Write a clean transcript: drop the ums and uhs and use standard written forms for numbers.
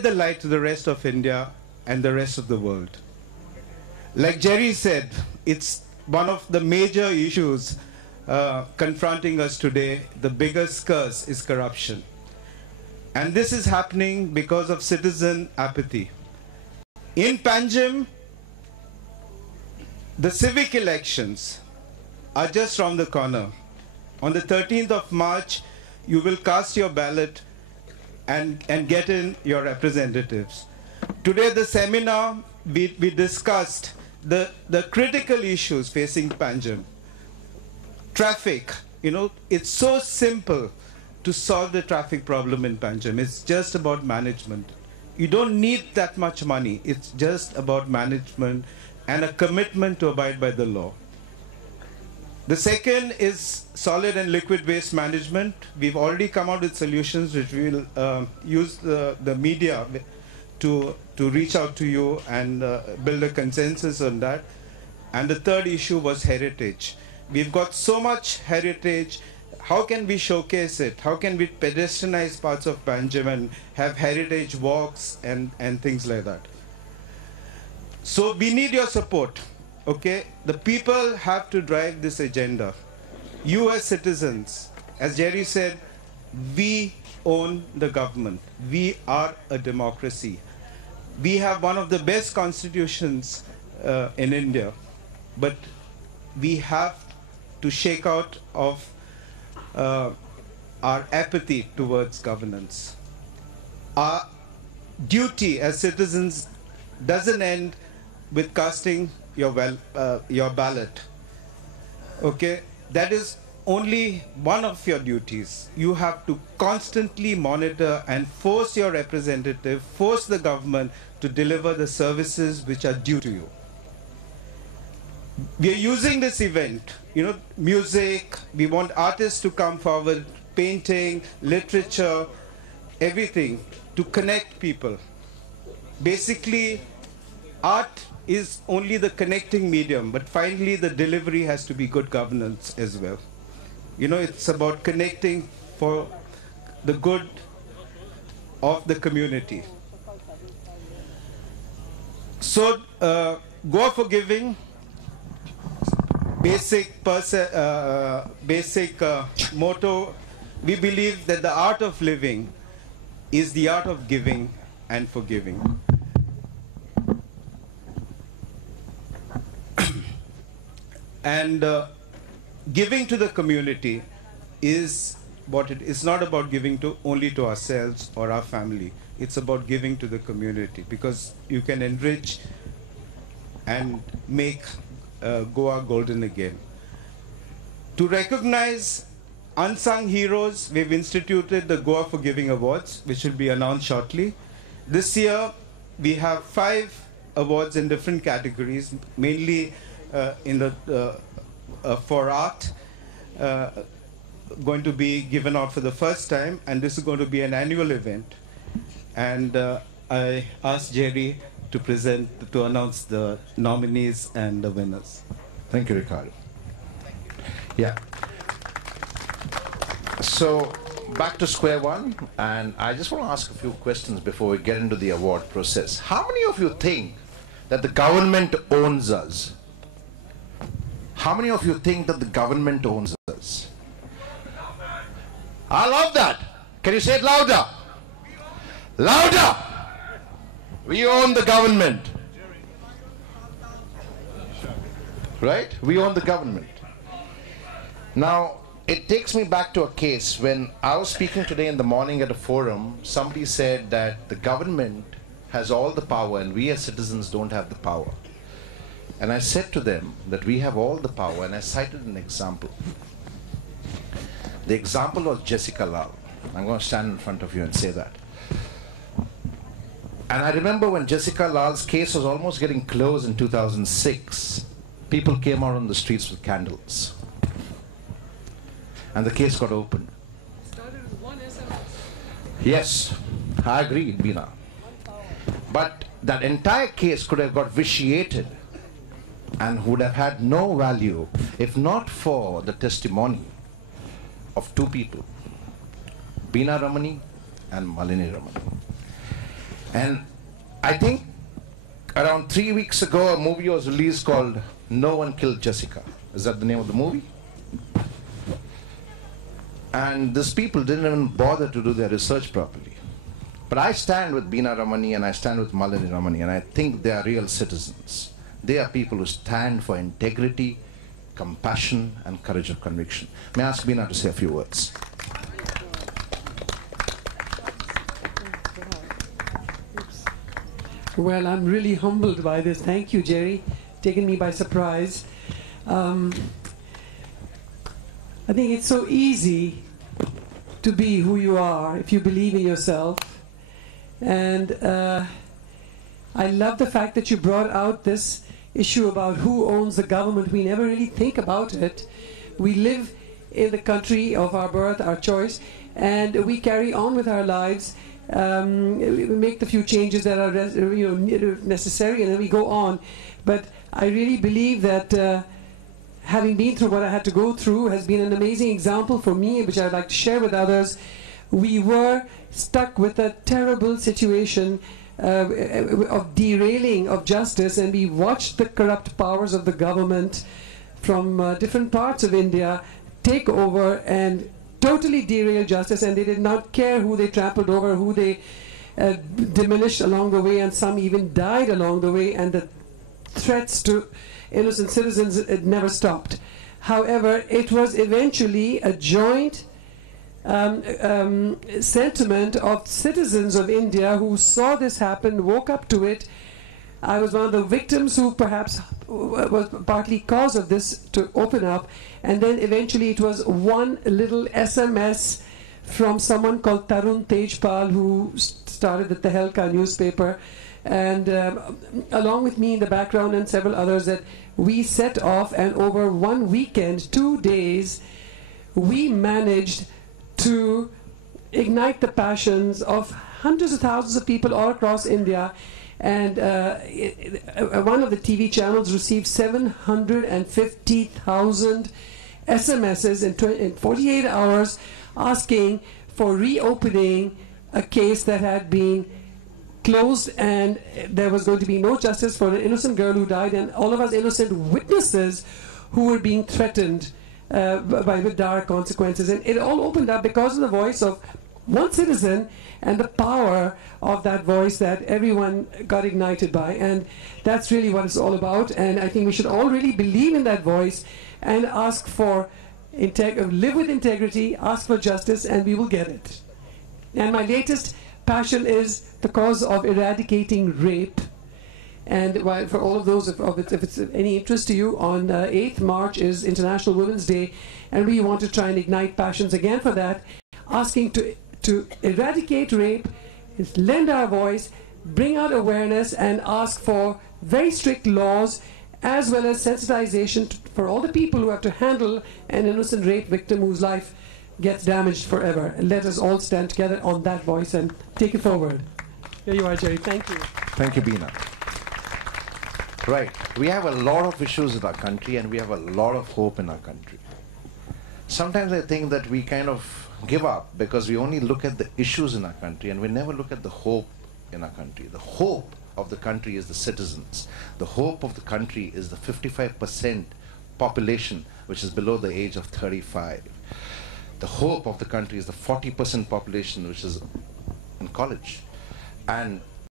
spread the light to the rest of India and the rest of the world. Like Jerry said, it's one of the major issues confronting us today. The biggest curse is corruption. And this is happening because of citizen apathy. In Panjim, the civic elections are just around the corner. On the 13th of March, you will cast your ballot and get in your representatives. Today at the seminar, we discussed the critical issues facing Panjim. Traffic, it's so simple to solve the traffic problem in Panjim. It's just about management. You don't need that much money. It's just about management and a commitment to abide by the law. The second is solid and liquid waste management. We've already come out with solutions which we will use the media to reach out to you and build a consensus on that. And the third issue was heritage. We've got so much heritage. How can we showcase it? How can we pedestrianize parts of Panjim and have heritage walks and things like that? So we need your support, okay? The people have to drive this agenda. You as citizens, as Jerry said, we own the government. We are a democracy. We have one of the best constitutions in India, but we have to shake out of our apathy towards governance. Our duty as citizens doesn't end with casting your ballot. Okay, that is only one of your duties. You have to constantly monitor and force your representative, force the government to deliver the services which are due to you. We are using this event, music, we want artists to come forward, painting, literature, everything, to connect people. Basically, art is only the connecting medium, but finally the delivery has to be good governance as well. It's about connecting for the good of the community. So, Goa For Giving, basic motto, we believe that the art of living is the art of giving and forgiving. And giving to the community is what it is. Not about giving only to ourselves or our family. It's about giving to the community, because you can enrich and make Goa golden again. To recognize unsung heroes, we've instituted the Goa For Giving Awards, which will be announced shortly. This year, we have 5 awards in different categories, mainly for art, going to be given out for the first time, and this is going to be an annual event. And I asked Jerry to announce the nominees and the winners. Thank you, Ricardo. Yeah. So back to square one, and I just want to ask a few questions before we get into the award process. How many of you think that the government owns us? How many of you think that the government owns us? I love that. Can you say it louder? Louder! We own the government. Right? We own the government. Now, it takes me back to a case when I was speaking today in the morning at a forum. Somebody said that the government has all the power and we as citizens don't have the power. And I said to them that we have all the power, and I cited an example. The example was Jessica Lal. I'm going to stand in front of you and say that. And I remember when Jessica Lal's case was almost getting closed in 2006, people came out on the streets with candles. And the case got opened. Started with one SMS. Yes, I agree, Beena. But that entire case could have got vitiated and would have had no value if not for the testimony of 2 people, Beena Ramani and Malini Ramani. And I think around 3 weeks ago, a movie was released called No One Killed Jessica. Is that the name of the movie? And these people didn't even bother to do their research properly. But I stand with Beena Ramani and I stand with Malini Ramani, and I think they are real citizens. They are people who stand for integrity, compassion, and courage of conviction. May I ask Beena to say a few words? Well, I'm really humbled by this. Thank you, Jerry. Taken me by surprise. I think it's so easy to be who you are if you believe in yourself. And I love the fact that you brought out this issue about who owns the government. We never really think about it. We live in the country of our birth, our choice, and we carry on with our lives. We make the few changes that are necessary, and then we go on. But I really believe that having been through what I had to go through has been an amazing example for me, which I'd like to share with others. We were stuck with a terrible situation of derailing of justice, and we watched the corrupt powers of the government from different parts of India take over and totally derail justice, and they did not care who they trampled over, who they diminished along the way, and some even died along the way, and the threats to innocent citizens, it never stopped. However, it was eventually a joint sentiment of citizens of India who saw this happen, woke up to it. I was one of the victims who perhaps was partly cause of this to open up, and then eventually it was one little SMS from someone called Tarun Tejpal, who started the Tehelka newspaper, and along with me in the background and several others, that we set off, and over one weekend, 2 days, we managed to ignite the passions of hundreds of thousands of people all across India. And one of the TV channels received 750,000 SMSs in 48 hours asking for reopening a case that had been closed, and there was going to be no justice for an innocent girl who died, and all of us innocent witnesses who were being threatened by the dire consequences. And it all opened up because of the voice of one citizen and the power of that voice that everyone got ignited by. And that's really what it's all about. And I think we should all really believe in that voice and ask for live with integrity, ask for justice, and we will get it. And my latest passion is the cause of eradicating rape. And while for all of those, if it's any interest to you, on 8th March is International Women's Day, and we want to try and ignite passions again for that, asking to eradicate rape, is lend our voice, bring out awareness, and ask for very strict laws, as well as sensitization for all the people who have to handle an innocent rape victim whose life gets damaged forever. And let us all stand together on that voice and take it forward. Here you are, Jerry. Thank you. Thank you, Beena. Right. We have a lot of issues in our country, and we have a lot of hope in our country. Sometimes I think that we kind of give up because we only look at the issues in our country and we never look at the hope in our country. The hope of the country is the citizens. The hope of the country is the 55% population which is below the age of 35. The hope of the country is the 40% population which is in college. And